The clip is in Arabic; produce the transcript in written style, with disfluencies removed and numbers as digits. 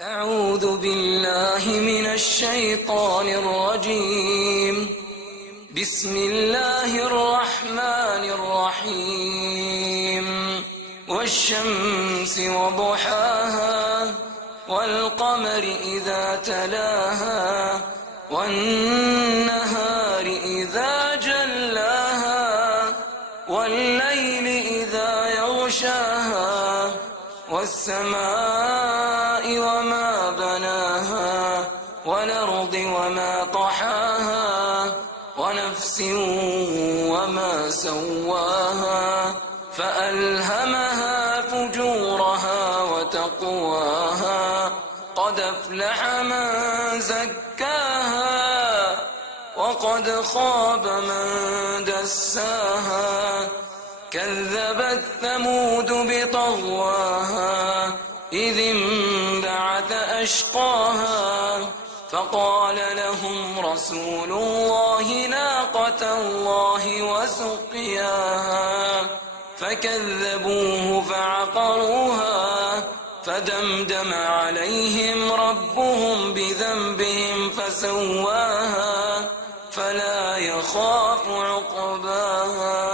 أعوذ بالله من الشيطان الرجيم. بسم الله الرحمن الرحيم. والشمس وضحاها والقمر إذا تلاها والنهار إذا جلاها والليل إذا يغشاها والسماء وما بناها والأرض وما طحاها ونفس وما سواها فألهمها فجورها وتقواها قد أفلح من زكاها وقد خاب من دساها كذبت ثمود بطغواها إذ انبعث أشقاها فقال لهم رسول الله ناقة الله وسقياها فكذبوه فعقروها فدمدم عليهم ربهم بذنبهم فسواها فلا يخاف عقباها.